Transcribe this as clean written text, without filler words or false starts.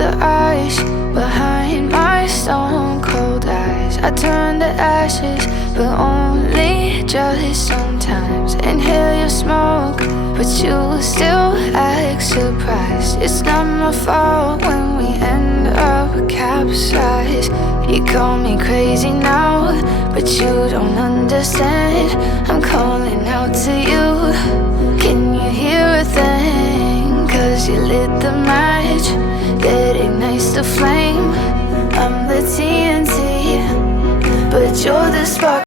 the ice behind my stone cold eyes. I turn to ashes, but only just sometimes. Inhale your smoke, but you still act surprised. It's not my fault when we end up capsized. You call me crazy now, but you don't understand. I'm calling out to you. Can you hear a thing? 'Cause you lit the match that ignites the flame. I'm the TNT, but you're the spark.